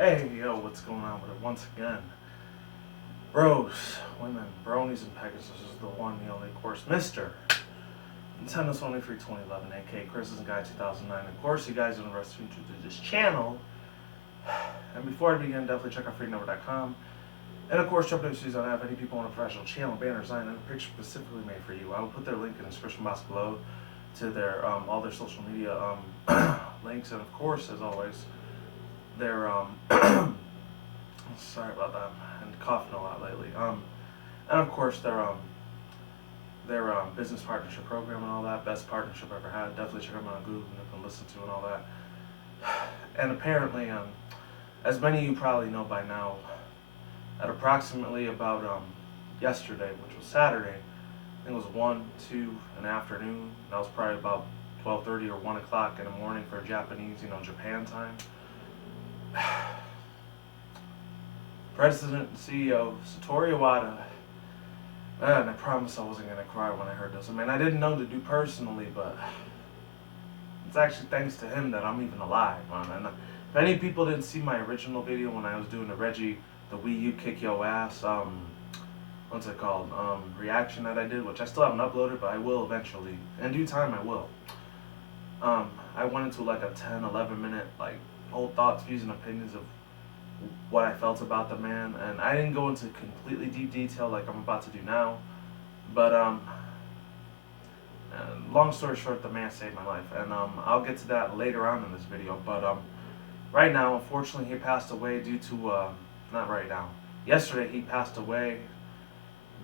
Hey, yo, what's going on with it once again? Bros, women, bronies, and pegasisters is the one, the only, of course, Mr. Nintendo's Only Free 2011, aka Chris's Guide 2009. Of course, you guys are interested in this channel. And before I begin, definitely check out freenumber.com. And of course, jump into season on any people on a professional channel, banner design, and a picture specifically made for you. I will put their link in the description box below to their all their social media links, and of course, as always, their sorry about that, and coughing a lot lately. And of course, their business partnership program and all that, best partnership I ever had. Definitely check them out on Google and you can listen to and all that. And apparently, as many of you probably know by now, at approximately about yesterday, which was Saturday, I think it was 1, 2 in the afternoon. That was probably about 12:30 or 1 o'clock in the morning for Japanese, Japan time. President and CEO Satoru Iwata. Man, I promised I wasn't gonna cry when I heard this. I mean, I didn't know to do personally, but it's actually thanks to him that I'm even alive, man. And if any people didn't see my original video when I was doing the Wii U kick yo ass, what's it called, reaction that I did, which I still haven't uploaded, but I will eventually. In due time, I will. I went into like a 10, 11 minute, like, whole thoughts, views, and opinions of what I felt about the man, and I didn't go into completely deep detail like I'm about to do now, but long story short, the man saved my life, and I'll get to that later on in this video, but right now, unfortunately, he passed away due to, not right now, yesterday he passed away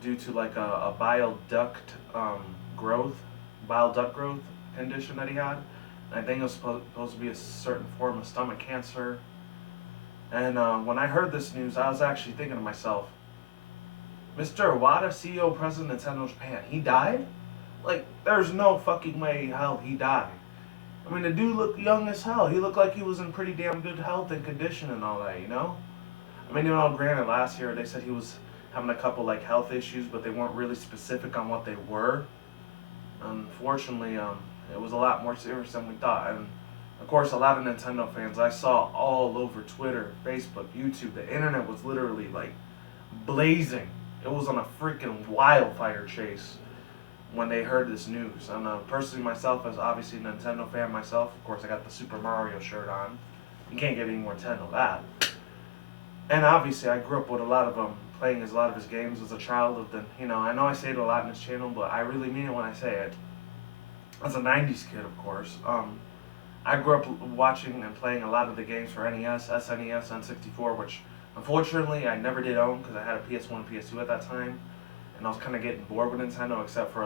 due to like a bile duct growth condition that he had. I think it was supposed to be a certain form of stomach cancer. And when I heard this news, I was actually thinking to myself, Mr. Iwata, CEO, President of Nintendo Japan, he died? Like, there's no fucking way hell he died. I mean, the dude looked young as hell. He looked like he was in pretty damn good health and condition and all that, I mean, granted, last year they said he was having a couple, like, health issues, but they weren't really specific on what they were. Unfortunately, it was a lot more serious than we thought. And of course, a lot of Nintendo fans I saw all over Twitter, Facebook, YouTube. The internet was literally like blazing. It was on a freaking wildfire chase when they heard this news. And personally, myself, as obviously a Nintendo fan myself, of course, I got the Super Mario shirt on. You can't get any more Nintendo that. And obviously, I grew up with a lot of playing a lot of his games as a child. I know I say it a lot in this channel, but I really mean it when I say it. As a '90s kid, of course. I grew up watching and playing a lot of the games for NES, SNES, N64, which unfortunately I never did own because I had a PS1 and PS2 at that time, and I was kind of getting bored with Nintendo except for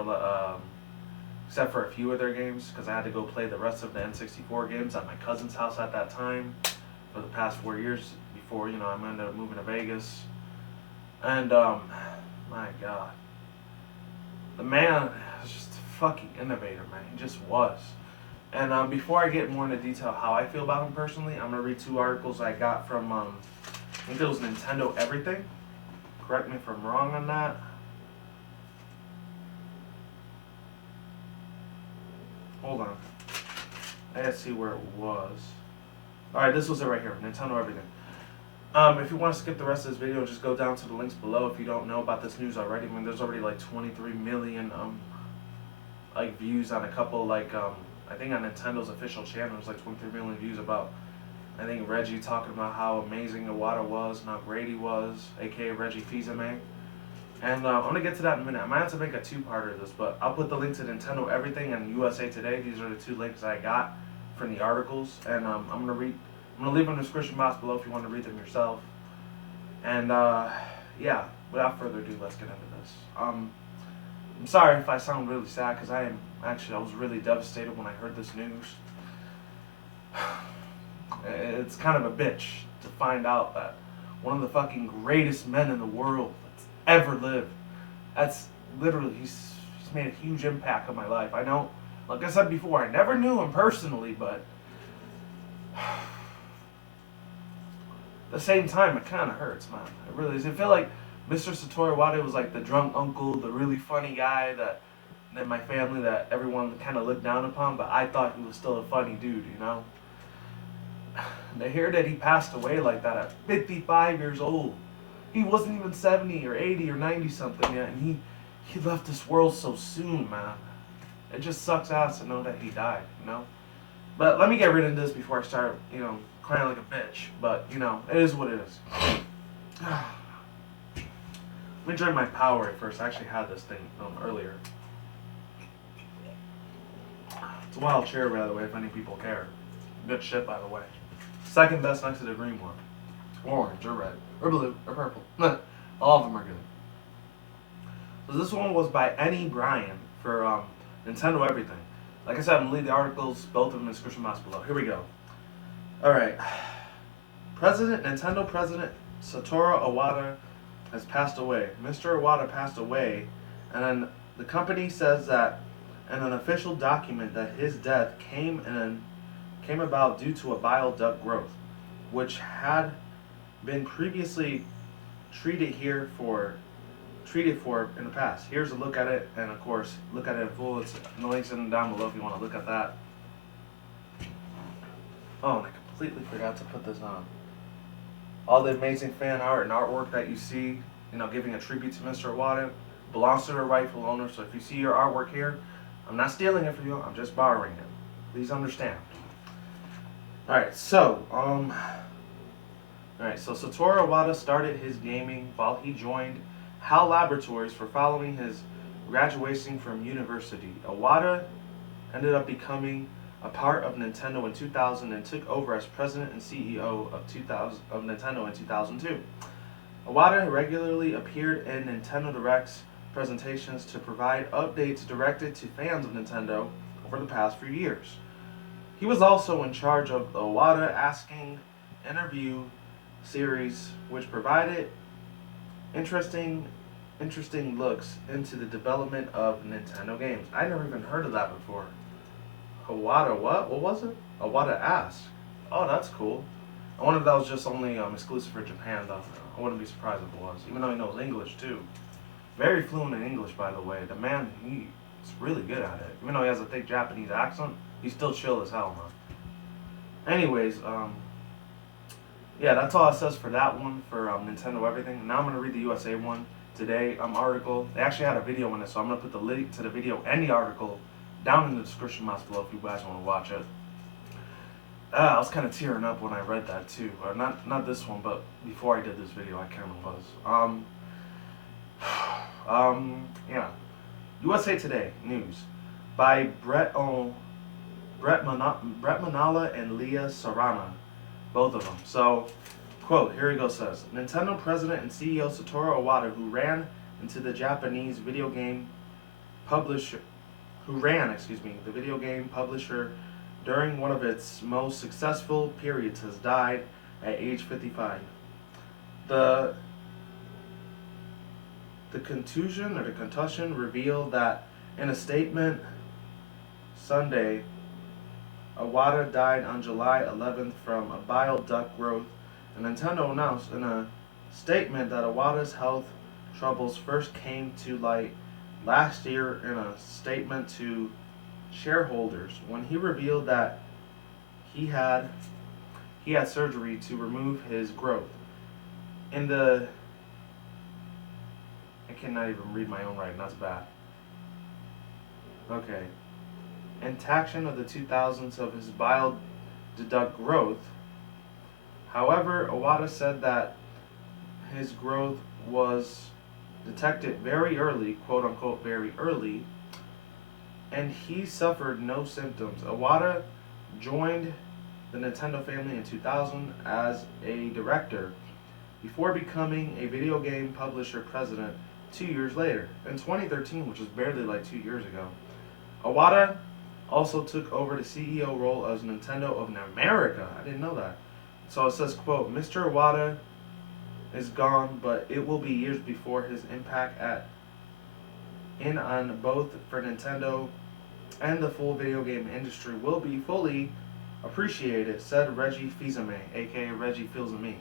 a few of their games because I had to go play the rest of the N64 games at my cousin's house at that time for the past 4 years before I ended up moving to Vegas. And my God, the man is just a fucking innovator, man. He just was. And before I get more into detail how I feel about him personally, I'm going to read 2 articles I got from, I think it was Nintendo Everything. Correct me if I'm wrong on that. Hold on. I gotta see where it was. Alright, this was it right here. Nintendo Everything. If you want to skip the rest of this video, just go down to the links below if you don't know about this news already. I mean, there's already like 23 million like views on a couple like I think on Nintendo's official channel there's like 23 million views about, I think, Reggie talking about how amazing Iwata was and how great he was, aka Reggie Fils-Aimé. And I'm going to get to that in a minute. I might have to make a 2-parter of this, but I'll put the link to Nintendo Everything and USA Today. These are the 2 links I got from the articles. And I'm going to leave them in the description box below if you want to read them yourself. And yeah, without further ado, let's get into this. I'm sorry if I sound really sad because I was really devastated when I heard this news. It's kind of a bitch to find out that one of the fucking greatest men in the world that's ever lived, that's literally, he's made a huge impact on my life. I know, like I said before, I never knew him personally, but at the same time, it kind of hurts, man. It really does. I feel like Mr. Satoru Iwata was like the drunk uncle, the really funny guy that in my family that everyone kind of looked down upon, but I thought he was still a funny dude, to hear that he passed away like that at 55 years old. He wasn't even 70 or 80 or 90 something yet, and he left this world so soon, man. It just sucks ass to know that he died, you know? But let me get rid of this before I start, crying like a bitch. But, it is what it is. Let me drink my Powerade first. I actually had this thing earlier. It's a wild cherry, by the way, if any people care. Good shit, by the way. Second best next to the green one. Orange or red. Or blue. Or purple. All of them are good. So this one was by Annie Bryan for Nintendo Everything. Like I said, I'm going to leave the articles, both of them in the description box below. Here we go. Alright. Nintendo President Satoru Iwata has passed away. Mr. Iwata passed away, and then the company says that in an official document that his death came about due to a bile duct growth, which had been previously treated for in the past. Here's a look at it, and of course, look at it in full. It's the links in down below if you want to look at that. Oh, and I completely forgot to put this on. All the amazing fan art and artwork that you see, giving a tribute to Mr. Iwata, belongs to the rightful owner. So if you see your artwork here, I'm not stealing it from you. I'm just borrowing it. Please understand. All right, so Satoru Iwata started his gaming while he joined HAL Laboratories for following his graduation from university. Iwata ended up becoming a part of Nintendo in 2000 and took over as president and CEO of Nintendo in 2002. Iwata regularly appeared in Nintendo Direct's presentations to provide updates directed to fans of Nintendo over the past few years. He was also in charge of the Iwata Asking interview series, which provided interesting looks into the development of Nintendo games. I never even heard of that before. Iwata what? What was it? Iwata Ask. Oh, that's cool. I wonder if that was just only exclusive for Japan, though. I wouldn't be surprised if it was, even though he knows English, too. Very fluent in English, by the way. The man, he's really good at it. Even though he has a thick Japanese accent, he's still chill as hell, man. Anyways, yeah, that's all it says for that one, for Nintendo Everything. Now I'm going to read the USA one today article. They actually had a video on it, so I'm going to put the link to the video and the article down in the description box below if you guys want to watch it. I was kind of tearing up when I read that too. Or not this one, but before I did this video, I can't remember what it was. Yeah. USA Today News by Brett Manala and Leah Sarana, both of them. So, quote, here he goes, says, Nintendo President and CEO Satoru Iwata, who ran the video game publisher during one of its most successful periods, has died at age 55. The contusion revealed that in a statement Sunday, Iwata died on July 11th from a bile duct growth, and Nintendo announced in a statement that Iwata's health troubles first came to light last year in a statement to shareholders when he revealed that he had surgery to remove his growth. I cannot even read my own writing, that's bad. Okay. Intaction of the 2000s of his bile duct growth. However, Iwata said that his growth was detected very early, quote unquote very early, and he suffered no symptoms. Iwata joined the Nintendo family in 2000 as a director before becoming a video game publisher president 2 years later. In 2013, which was barely like 2 years ago, Iwata also took over the CEO role as Nintendo of America. I didn't know that. So it says, quote, Mr. Iwata is gone, but it will be years before his impact on both for Nintendo and the full video game industry will be fully appreciated, said Reggie Fils-Aimé, aka Reggie Fils-Aimé,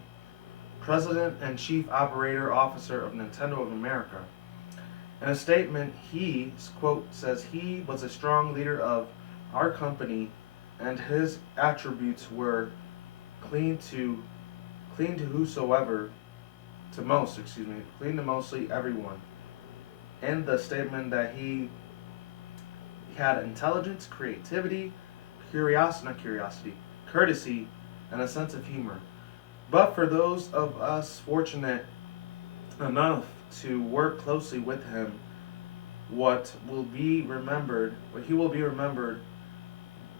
President and Chief Operator Officer of Nintendo of America. In a statement, he, quote, says he was a strong leader of our company and his attributes were clean to whosoever, to most, excuse me, clean to mostly everyone. In the statement that he had intelligence, creativity, courtesy, and a sense of humor. But for those of us fortunate enough to work closely with him, what he will be remembered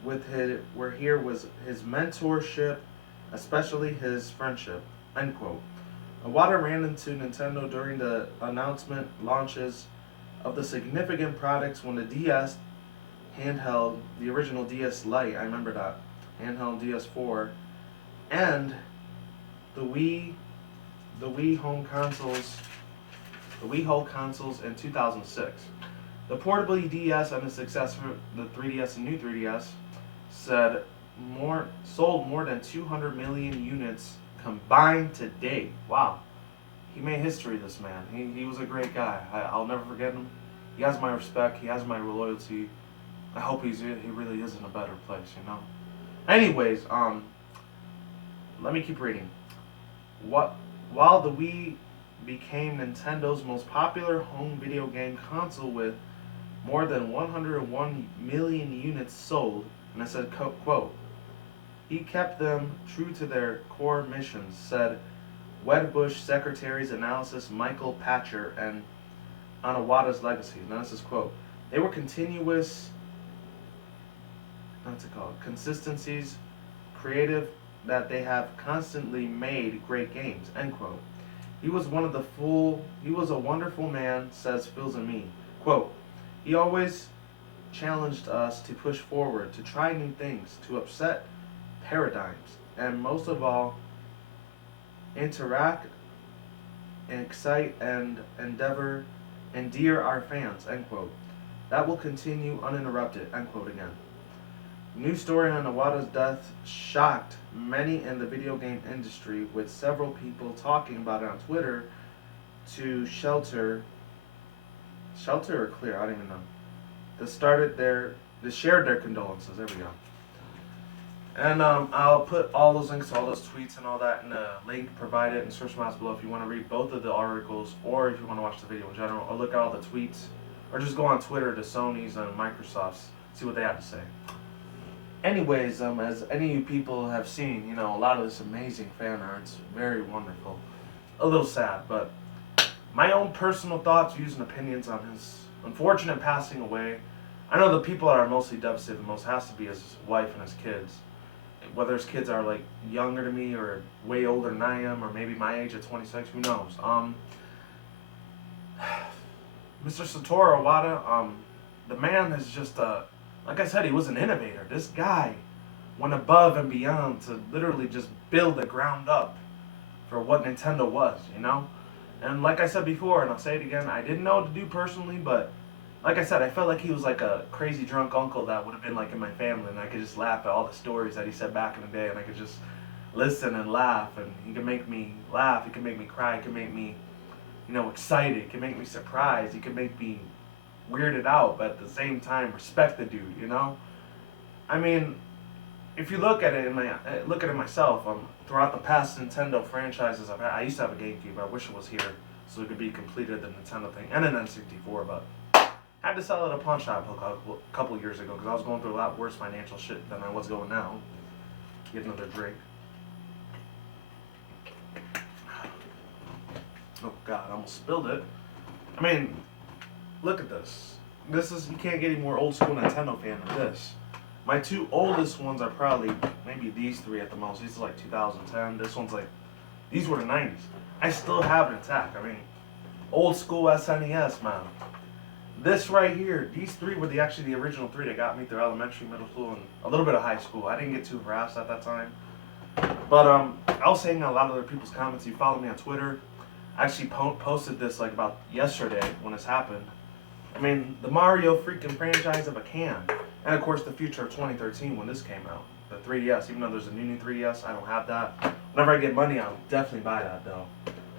where here was his mentorship, especially his friendship. End quote. Iwata ran into Nintendo during the announcement launches of the significant products when the DS handheld, the original DS Lite, I remember that, handheld DS4, and the Wii home consoles in 2006. The portable DS and the successor, the 3DS and new 3DS, sold more than 200 million units combined to date. Wow. He made history, this man. He was a great guy. I'll never forget him. He has my respect. He has my loyalty. I hope he really is in a better place, you know? Anyways, let me keep reading. While the Wii became Nintendo's most popular home video game console with more than 101 million units sold, and I said, quote, he kept them true to their core missions, said Wedbush Secretary's Analysis Michael Patcher and on Iwata's legacy. Now this is quote, they were consistencies, creative, that they have constantly made great games, end quote. He was a wonderful man, says Phil Zami. Quote, he always challenged us to push forward, to try new things, to upset paradigms, and most of all, interact, excite, and endear our fans, end quote. That will continue uninterrupted, end quote again. News story on Iwata's death shocked many in the video game industry, with several people talking about it on Twitter to shelter or clear, I don't even know. They shared their condolences. There we go. And I'll put all those links to all those tweets and all that in a link provided in the search box below if you want to read both of the articles, or if you want to watch the video in general, or look at all the tweets, or just go on Twitter to Sony's and Microsoft's, see what they have to say. Anyways, as any of you people have seen, you know, a lot of this amazing fan art. It's very wonderful. A little sad, but my own personal thoughts, views, and opinions on his unfortunate passing away. I know the people that are mostly devastated the most has to be his wife and his kids. Whether his kids are like younger than me or way older than I am, or maybe my age at 26, who knows? Mr. Satoru Iwata, the man is just like I said, he was an innovator. This guy went above and beyond to literally just build the ground up for what Nintendo was, you know? And like I said before, and I'll say it again, I didn't know what to do personally, but like I said, I felt like he was like a crazy drunk uncle that would have been like in my family, and I could just laugh at all the stories that he said back in the day, and I could just listen and laugh, and he could make me laugh, he could make me cry, he could make me, you know, excited, he could make me surprised, he could make me weirded out, but at the same time respect the dude, you know? I mean, if you look at it myself, throughout the past Nintendo franchises I've had, I used to have a GameCube. I wish it was here so it could be completed, the Nintendo thing, and an N64, but I had to sell it at a pawn shop a couple years ago because I was going through a lot worse financial shit than I was going now. Get another drink. Oh God, I almost spilled it. I mean, look at this. You can't get any more old school Nintendo fan than this. My two oldest ones are probably maybe these three at the most. These are like 2010. This one's like, these were the 90s. I still have it intact. I mean, old school SNES, man. This right here, these three were actually the original three that got me through elementary, middle school, and a little bit of high school. I didn't get too harassed at that time. But I was saying a lot of other people's comments. You follow me on Twitter. I actually posted this like about yesterday when this happened. I mean, the Mario freaking franchise of a can. And of course the future of 2013 when this came out. The 3DS, even though there's a new 3DS, I don't have that. Whenever I get money, I'll definitely buy that though.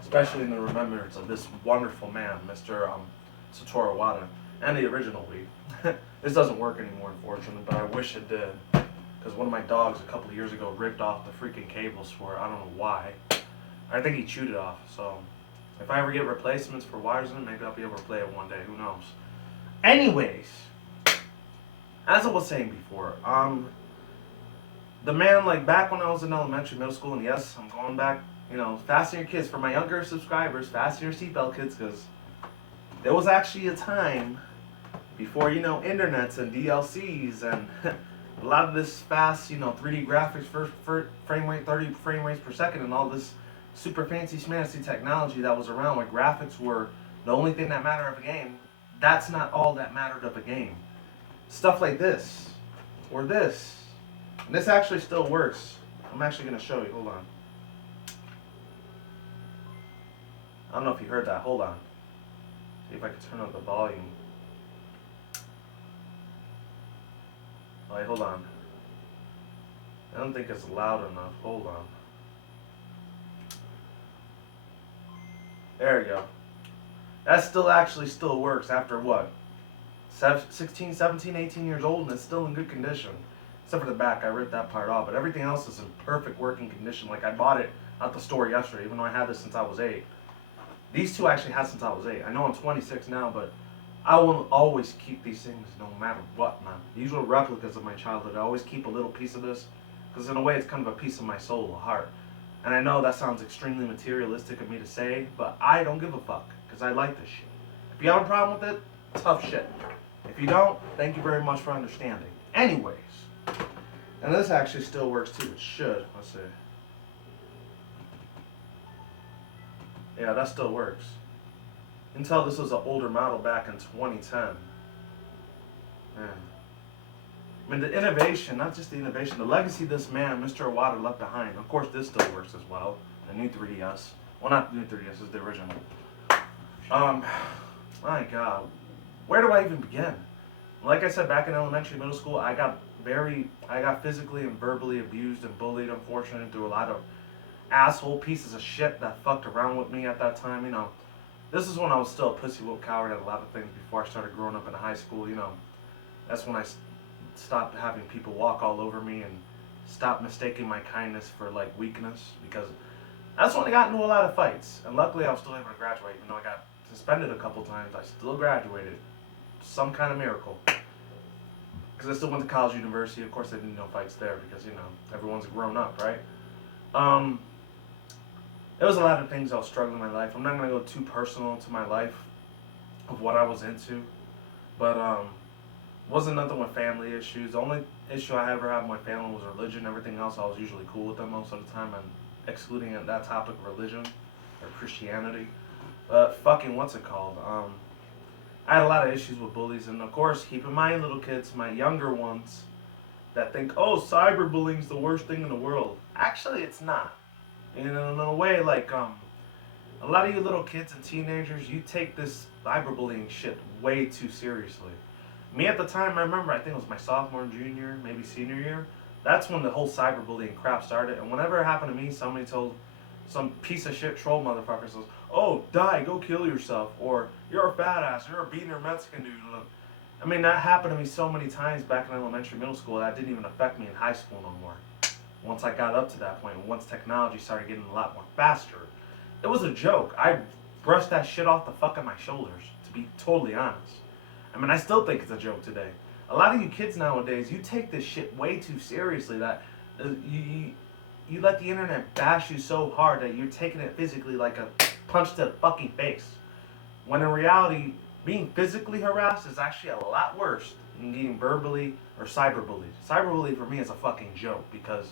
Especially in the remembrance of this wonderful man, Mr. Satoru Iwata. And the original Wii. This doesn't work anymore, unfortunately, but I wish it did. because one of my dogs a couple of years ago ripped off the freaking cables for it. I don't know why. I think he chewed it off. So if I ever get replacements for wires in it, maybe I'll be able to play it one day. Who knows? Anyways, as I was saying before, the man, like back when I was in elementary, middle school, and yes, I'm going back, fasten your kids. For my younger subscribers, fasten your seatbelt, kids, because there was actually a time before, internets and DLCs and a lot of this fast, 3D graphics, first frame rate, 30 frame rates per second, and all this super fancy schmancy technology that was around where graphics were the only thing that mattered of a game. That's not all that mattered of a game. Stuff like this, or this. And this actually still works. I'm actually going to show you. Hold on. I don't know if you heard that. Hold on. See if I can turn up the volume. Alright, hold on. I don't think it's loud enough. Hold on. There we go. That still works after what? 16, 17, 18 years old, and it's still in good condition. Except for the back, I ripped that part off. But everything else is in perfect working condition. Like I bought it at the store yesterday, even though I had this since I was 8. These two I actually had since I was 8. I know I'm 26 now, but I will always keep these things no matter what, man. These were replicas of my childhood. I always keep a little piece of this, because in a way it's kind of a piece of my soul, a heart. And I know that sounds extremely materialistic of me to say, but I don't give a fuck, because I like this shit. If you have a problem with it, tough shit. If you don't, thank you very much for understanding. Anyways, and this actually still works too. It should. Let's see. Yeah, that still works. You can tell this was an older model back in 2010. Man. I mean, the innovation, not just the innovation, the legacy this man, Mr. Iwata, left behind. Of course, this still works as well. The new 3DS. Well, not the new 3DS, it's the original. My God. Where do I even begin? Like I said, back in elementary, middle school, I got physically and verbally abused and bullied, unfortunately, through a lot of asshole pieces of shit that fucked around with me at that time, This is when I was still a pussy whoop coward at a lot of things before I started growing up in high school, That's when I stopped having people walk all over me and stopped mistaking my kindness for, like, weakness, because that's when I got into a lot of fights. And luckily, I was still able to graduate, even though I got suspended a couple times. I still graduated. Some kind of miracle. Because I still went to college, university. Of course, I didn't know fights there because, everyone's grown up, right? There was a lot of things I was struggling in my life. I'm not going to go too personal into my life of what I was into. But, wasn't nothing with family issues. The only issue I ever had with my family was religion. Everything else, I was usually cool with them most of the time. And excluding that topic, religion or Christianity. But fucking, what's it called? I had a lot of issues with bullies. And, of course, keep in mind, little kids, my younger ones, that think, oh, cyberbullying's the worst thing in the world. Actually, it's not. In a way, like, a lot of you little kids and teenagers, you take this cyberbullying shit way too seriously. Me at the time, I remember, I think it was my sophomore and junior, maybe senior year, that's when the whole cyberbullying crap started. And whenever it happened to me, somebody told some piece of shit troll motherfucker says, oh, die, go kill yourself, or you're a badass, you're a beaner Mexican dude. I mean, that happened to me so many times back in elementary, middle school, that didn't even affect me in high school no more. Once I got up to that point, once technology started getting a lot more faster, it was a joke. I brushed that shit off the fuck of my shoulders, to be totally honest. I mean, I still think it's a joke today. A lot of you kids nowadays, you take this shit way too seriously that you let the internet bash you so hard that you're taking it physically like a punch to the fucking face. When in reality, being physically harassed is actually a lot worse than getting verbally or cyberbullied. Cyberbullying for me is a fucking joke because,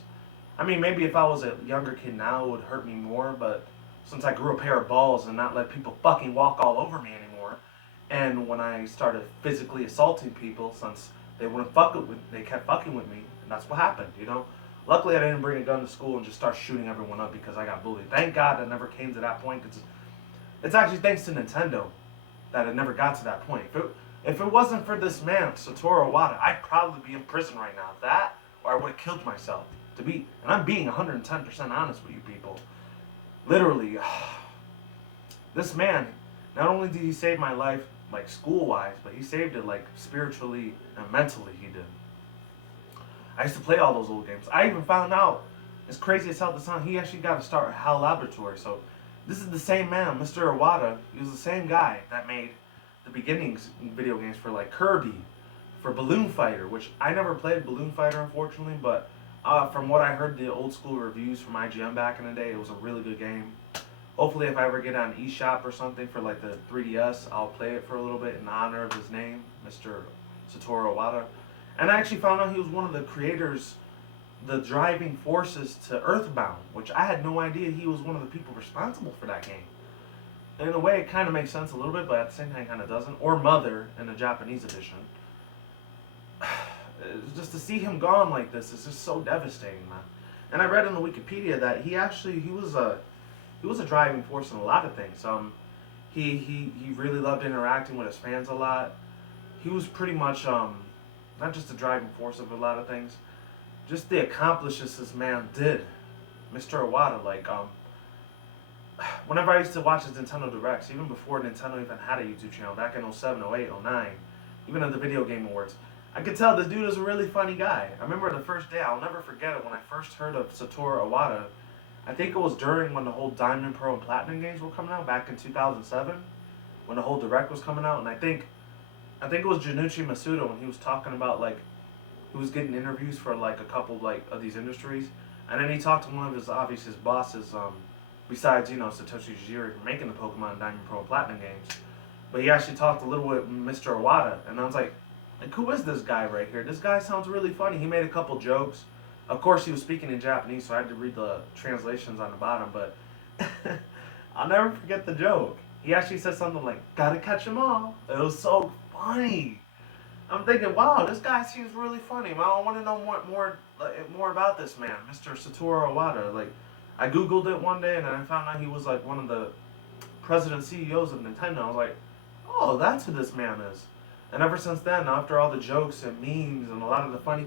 I mean, maybe if I was a younger kid now, it would hurt me more, but since I grew a pair of balls and not let people fucking walk all over me anymore, and when I started physically assaulting people, since they wouldn't fuck with me, they kept fucking with me, and that's what happened, Luckily, I didn't bring a gun to school and just start shooting everyone up because I got bullied. Thank God that never came to that point, because it's actually thanks to Nintendo that it never got to that point. If it wasn't for this man, Satoru Iwata, I'd probably be in prison right now. That, or I would have killed myself. And I'm being 110% honest with you people. Literally, this man, not only did he save my life, like school-wise, but he saved it like spiritually and mentally he did. I used to play all those old games. I even found out, as crazy as hell at the time, he actually got to start at HAL Laboratory. So this is the same man, Mr. Iwata. He was the same guy that made the beginnings video games for like Kirby, for Balloon Fighter, which I never played Balloon Fighter, unfortunately, but from what I heard, the old school reviews from IGN back in the day, it was a really good game. Hopefully, if I ever get on eShop or something for like the 3DS, I'll play it for a little bit in honor of his name, Mr. Satoru Iwata. And I actually found out he was one of the creators, the driving forces to Earthbound, which I had no idea he was one of the people responsible for that game. In a way, it kind of makes sense a little bit, but at the same time, it kind of doesn't. Or Mother in the Japanese edition. Just to see him gone like this is just so devastating, man. And I read in the Wikipedia that he was a driving force in a lot of things. He really loved interacting with his fans a lot. He was pretty much not just a driving force of a lot of things, just the accomplishments this man did, Mr. Iwata. Like whenever I used to watch his Nintendo Directs, even before Nintendo even had a YouTube channel, back in 07, 08, 09, even at the Video Game Awards, I could tell this dude is a really funny guy. I remember the first day, I'll never forget it, when I first heard of Satoru Iwata. I think it was during when the whole Diamond, Pearl, and Platinum games were coming out, back in 2007, when the whole Direct was coming out, and I think it was Junichi Masuda when he was talking about, like, he was getting interviews for, like, a couple, like, of these industries, and then he talked to one of his, obviously, his bosses, besides, Satoshi Tajiri for making the Pokemon Diamond, Pearl, and Platinum games, but he actually talked a little with Mr. Iwata, and I was like, who is this guy right here? This guy sounds really funny. He made a couple jokes. Of course, he was speaking in Japanese, so I had to read the translations on the bottom, but I'll never forget the joke. He actually said something like, "Gotta catch 'em all." It was so funny. I'm thinking, wow, this guy seems really funny. I want to know more about this man, Mr. Satoru Iwata. Like, I Googled it one day, and I found out he was, like, one of the president CEOs of Nintendo. I was like, oh, that's who this man is. And ever since then, after all the jokes and memes and a lot of the funny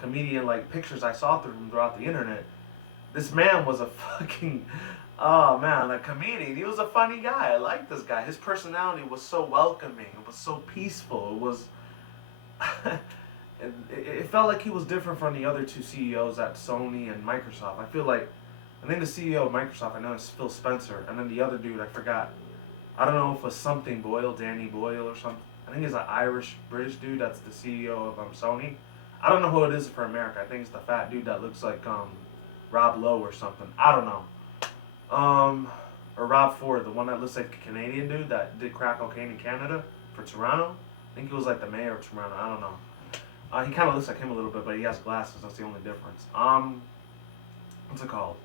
comedian like pictures I saw through him throughout the internet, this man was a fucking, oh man, a comedian. He was a funny guy. I liked this guy. His personality was so welcoming. It was so peaceful. It was, it felt like he was different from the other two CEOs at Sony and Microsoft. I think the CEO of Microsoft, I know, is Phil Spencer, and then the other dude, I forgot. I don't know if it was something Boyle, Danny Boyle or something. I think he's an Irish-British dude that's the CEO of Sony. I don't know who it is for America. I think it's the fat dude that looks like Rob Lowe or something. I don't know. Or Rob Ford, the one that looks like a Canadian dude that did crack cocaine in Canada for Toronto. I think he was like the mayor of Toronto. I don't know. He kind of looks like him a little bit, but he has glasses. That's the only difference. What's it called?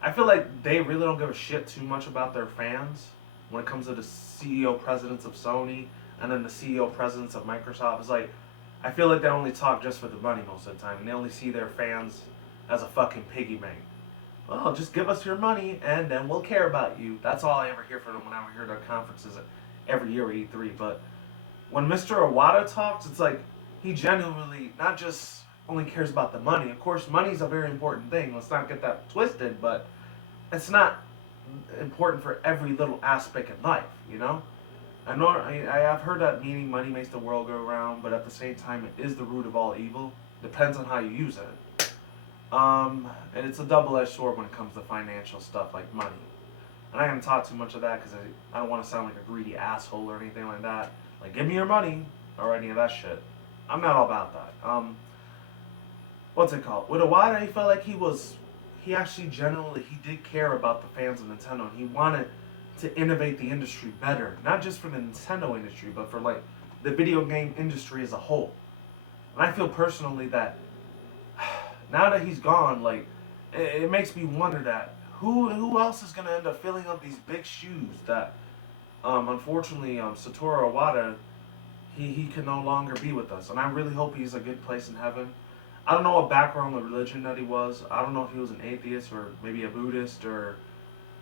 I feel like they really don't give a shit too much about their fans when it comes to the CEO presidents of Sony and then the CEO presidents of Microsoft. It's like, I feel like they only talk just for the money most of the time, and they only see their fans as a fucking piggy bank. Oh, just give us your money, and then we'll care about you. That's all I ever hear from them when I hear their conferences every year at E3. But when Mr. Iwata talks, it's like he genuinely not just only cares about the money. Of course, money's a very important thing. Let's not get that twisted, but it's not important for every little aspect in life, you know? I've heard that meaning money makes the world go round, but at the same time, it is the root of all evil. Depends on how you use it. And it's a double-edged sword when it comes to financial stuff like money. And I haven't taught too much of that because I don't want to sound like a greedy asshole or anything like that. Like, give me your money or any of that shit. I'm not all about that. What's it called? With Iwata, he felt like he actually genuinely, he did care about the fans of Nintendo, and he wanted to innovate the industry better, not just for the Nintendo industry, but for like the video game industry as a whole. And I feel personally that now that he's gone, like it makes me wonder that who else is gonna end up filling up these big shoes that unfortunately Satoru Iwata he can no longer be with us, and I really hope he's a good place in heaven. I don't know what background of religion that he was. I don't know if he was an atheist or maybe a Buddhist or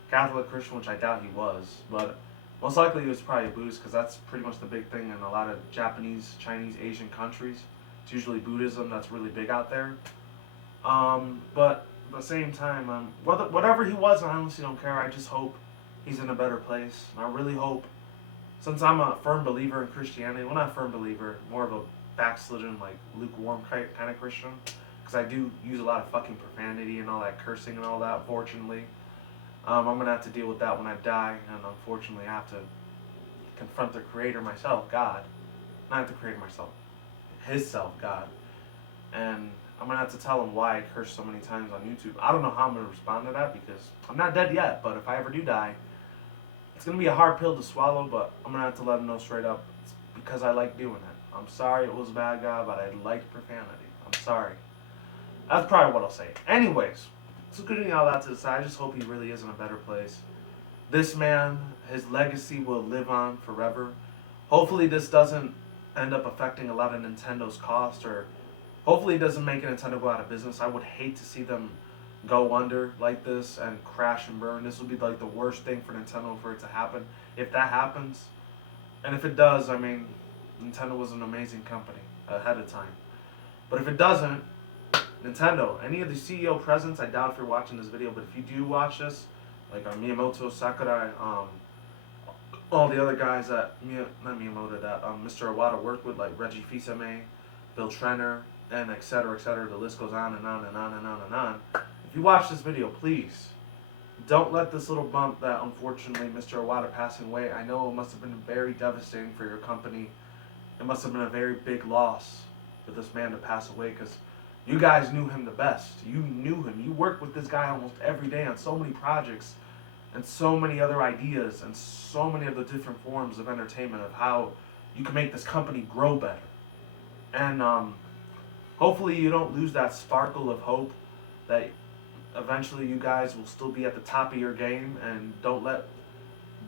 Catholic, Christian, which I doubt he was, but most likely he was probably a Buddhist because that's pretty much the big thing in a lot of Japanese, Chinese, Asian countries. It's usually Buddhism that's really big out there. But at the same time, whatever he was, I honestly don't care. I just hope he's in a better place. And I really hope, since I'm a firm believer in Christianity, well, not a firm believer, more of a backslidden, like lukewarm kind of Christian, because I do use a lot of fucking profanity and all that cursing and all that. Unfortunately, I'm gonna have to deal with that when I die, and unfortunately, I have to confront the Creator myself, God, not the Creator myself, His self, God, and I'm gonna have to tell him why I curse so many times on YouTube. I don't know how I'm gonna respond to that because I'm not dead yet, but if I ever do die, it's gonna be a hard pill to swallow, but I'm gonna have to let him know straight up. It's because I like doing it. I'm sorry it was a bad guy, but I liked profanity. I'm sorry. That's probably what I'll say. Anyways, so getting all that to the side, I just hope he really is in a better place. This man, his legacy will live on forever. Hopefully this doesn't end up affecting a lot of Nintendo's cost, or hopefully it doesn't make Nintendo go out of business. I would hate to see them go under like this and crash and burn. This would be like the worst thing for Nintendo for it to happen. If that happens, and if it does, I mean, Nintendo was an amazing company ahead of time. But if it doesn't, Nintendo, any of the CEO presidents, I doubt if you're watching this video, but if you do watch this, like Miyamoto, Sakurai, all the other guys that, not Miyamoto, that Mr. Iwata worked with, like Reggie Fils-Aimé, Bill Trenner, and et cetera, the list goes on and on and on and on and on. If you watch this video, please, don't let this little bump that unfortunately Mr. Iwata passing away, I know it must have been very devastating for your company. It must have been a very big loss for this man to pass away, because you guys knew him the best. You knew him. You worked with this guy almost every day on so many projects and so many other ideas and so many of the different forms of entertainment of how you can make this company grow better. And hopefully you don't lose that sparkle of hope, that eventually you guys will still be at the top of your game, and don't let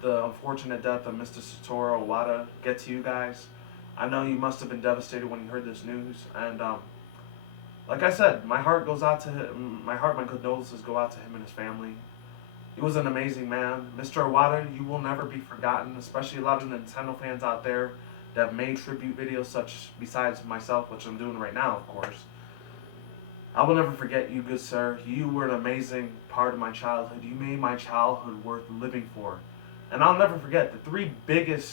the unfortunate death of Mr. Satoru Iwata get to you guys. I know you must have been devastated when you heard this news, and like I said, my heart goes out to him. My condolences go out to him and his family. He was an amazing man. Mr. Iwata, you will never be forgotten, especially a lot of Nintendo fans out there that have made tribute videos, such besides myself, which I'm doing right now, of course. I will never forget you, good sir. You were an amazing part of my childhood. You made my childhood worth living for. And I'll never forget the three biggest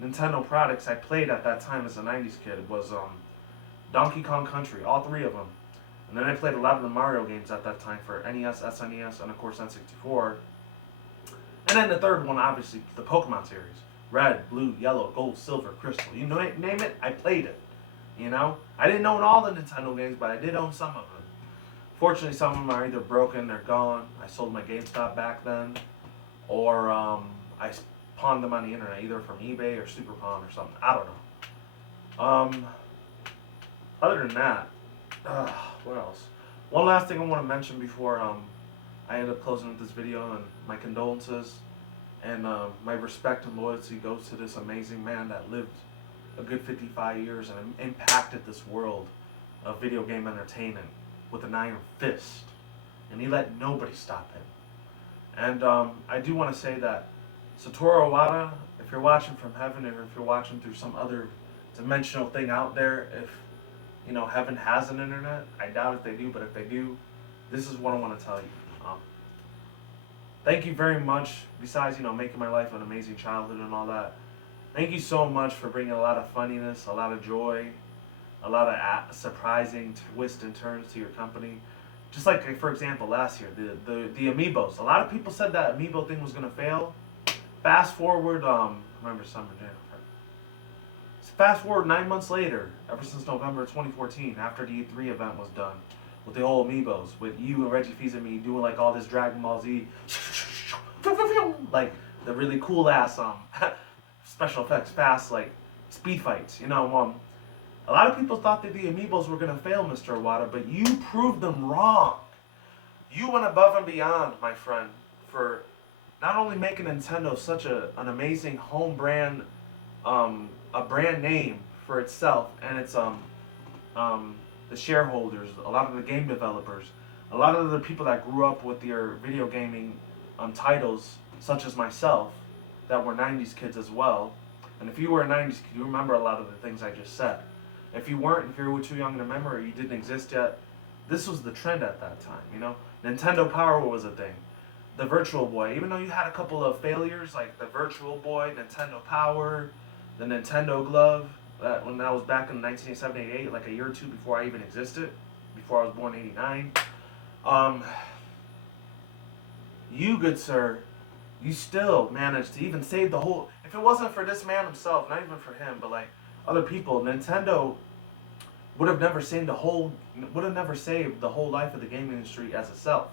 Nintendo products I played at that time as a 90s kid was Donkey Kong Country, all three of them. And then I played a lot of the Mario games at that time for NES, SNES, and of course N64. And then the third one, obviously, the Pokemon series. Red, blue, yellow, gold, silver, crystal. You know, name it, I played it. You know? I didn't own all the Nintendo games, but I did own some of them. Fortunately, some of them are either broken, they're gone. I sold my GameStop back then. Or I pawned them on the internet, either from eBay or Super Pawn or something. I don't know. Other than that, what else? One last thing I want to mention before I end up closing with this video, and my condolences and my respect and loyalty goes to this amazing man that lived a good 55 years and impacted this world of video game entertainment with an iron fist, and he let nobody stop him. And I do want to say that Satoru Iwata, if you're watching from heaven, or if you're watching through some other dimensional thing out there, if you know heaven has an internet, I doubt if they do, but if they do, this is what I want to tell you. Thank you very much. Besides, making my life an amazing childhood and all that, thank you so much for bringing a lot of funniness, a lot of joy, a lot of surprising twists and turns to your company. Just like, for example, last year, the Amiibos. A lot of people said that Amiibo thing was gonna fail. Fast forward, remember summer, January. Fast forward 9 months later, ever since November 2014, after the E3 event was done, with the whole Amiibos, with you and Reggie Fils-Aimé doing like all this Dragon Ball Z, like the really cool ass special effects, fast like speed fights. A lot of people thought that the Amiibos were gonna fail, Mr. Iwata, but you proved them wrong. You went above and beyond, my friend, for not only making Nintendo such an amazing home brand, a brand name for itself and its the shareholders, a lot of the game developers, a lot of the people that grew up with your video gaming titles, such as myself, that were 90s kids as well. And if you were a 90s kid, you remember a lot of the things I just said. If you weren't, if you were too young to remember, or you didn't exist yet, this was the trend at that time, Nintendo Power was a thing. The Virtual Boy, even though you had a couple of failures, like the Virtual Boy, Nintendo Power, the Nintendo Glove, when that was back in 1978, like a year or two before I even existed, before I was born in '89. You, good sir, you still managed to even save the whole. If it wasn't for this man himself, not even for him, but like other people, Nintendo would have never saved the whole life of the gaming industry as itself.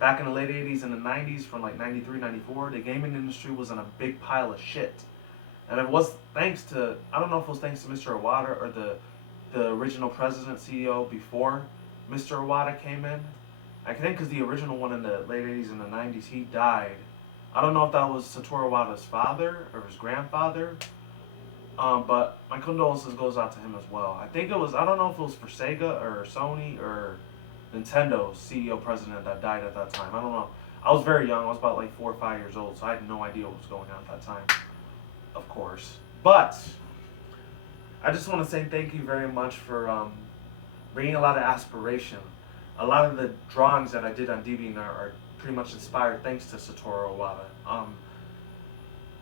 Back in the late 80s and the 90s, from like 93, 94, the gaming industry was in a big pile of shit. And it was thanks to, I don't know if it was thanks to Mr. Iwata or the original president, CEO before Mr. Iwata came in. I think because the original one in the late 80s and the 90s, he died. I don't know if that was Satoru Iwata's father or his grandfather. But my condolences goes out to him as well. I think it was, I don't know if it was for Sega or Sony or Nintendo CEO president that died at that time. I don't know. I was very young. I was about like 4 or 5 years old, so I had no idea what was going on at that time, of course. But I just want to say thank you very much for bringing a lot of aspiration. A lot of the drawings that I did on DeviantArt are pretty much inspired thanks to Satoru Iwata.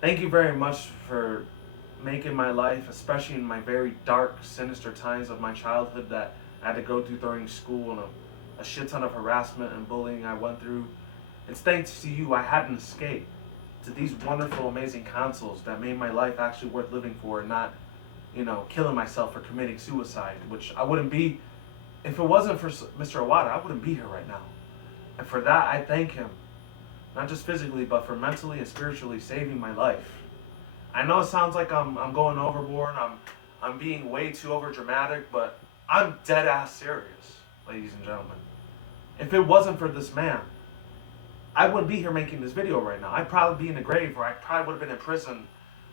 Thank you very much for making my life, especially in my very dark, sinister times of my childhood that I had to go through during school and a shit ton of harassment and bullying I went through. It's thanks to you I had an escape to these wonderful, amazing consoles that made my life actually worth living for and not, killing myself or committing suicide, which I wouldn't be. If it wasn't for Mr. Iwata, I wouldn't be here right now. And for that, I thank him. Not just physically, but for mentally and spiritually saving my life. I know it sounds like I'm going overboard, I'm being way too overdramatic, but I'm dead ass serious, ladies and gentlemen. If it wasn't for this man, I wouldn't be here making this video right now. I'd probably be in the grave, or I probably would have been in prison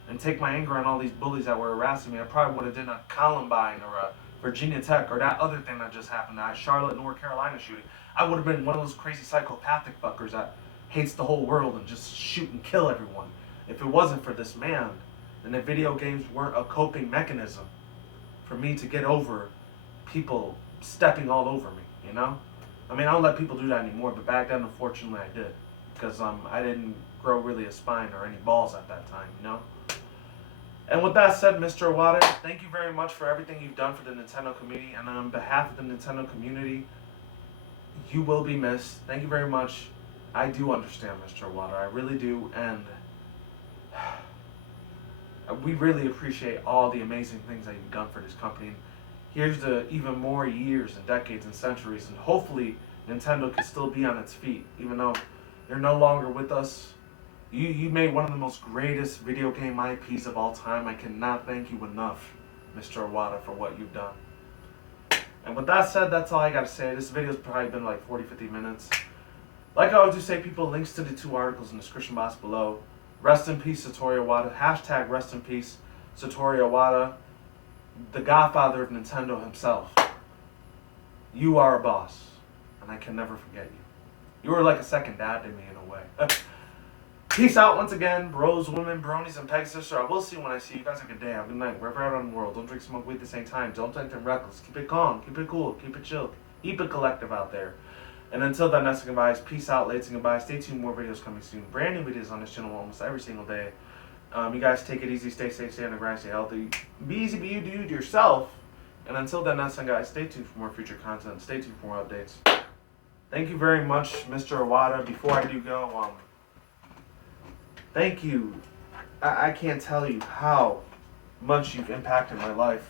and take my anger on all these bullies that were harassing me. I probably would have done a Columbine or a Virginia Tech or that other thing that just happened, that Charlotte, North Carolina shooting. I would have been one of those crazy psychopathic fuckers that hates the whole world and just shoot and kill everyone. If it wasn't for this man, then the video games weren't a coping mechanism for me to get over people stepping all over me, I mean, I don't let people do that anymore, but back then, unfortunately, I did. Because I didn't grow really a spine or any balls at that time, And with that said, Mr. Iwata, thank you very much for everything you've done for the Nintendo community. And on behalf of the Nintendo community, you will be missed. Thank you very much. I do understand, Mr. Iwata. I really do. And we really appreciate all the amazing things that you've done for this company. Here's to even more years and decades and centuries. And hopefully, Nintendo can still be on its feet, even though you're no longer with us. You made one of the most greatest video game IPs of all time. I cannot thank you enough, Mr. Iwata, for what you've done. And with that said, that's all I gotta say. This video's probably been like 40, 50 minutes. Like I always do say, people, links to the 2 articles in the description box below. Rest in peace, Satoru Iwata. Hashtag rest in peace, Satoru Iwata, the godfather of Nintendo himself. You are a boss, and I can never forget you. You were like a second dad to me in a way. Peace out once again, bros, women, bronies, and pegasisters. I will see you when I see you guys. Have a good day. Have a good night. Wherever you're at in the world. Don't drink, smoke weed at the same time. Don't drink them reckless. Keep it calm. Keep it cool. Keep it chill. Keep it collective out there. And until then, that's goodbyes. Peace out, ladies and goodbye. Stay tuned. More videos coming soon. Brand new videos on this channel almost every single day. You guys take it easy. Stay safe. Stay on the grind. Stay healthy. Be easy. Be you, dude, yourself. And until then, that's it, guys. Stay tuned for more future content. Stay tuned for more updates. Thank you very much, Mr. Iwata. Before I do go, thank you. I can't tell you how much you've impacted my life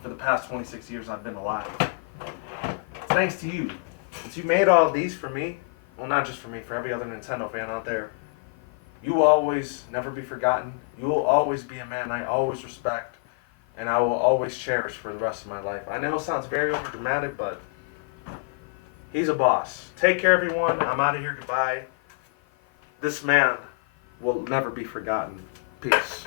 for the past 26 years I've been alive. It's thanks to you. Since you made all these for me, well, not just for me, for every other Nintendo fan out there, you will always never be forgotten. You will always be a man I always respect, and I will always cherish for the rest of my life. I know it sounds very overdramatic, but he's a boss. Take care, everyone. I'm out of here. Goodbye. This man will never be forgotten. Peace.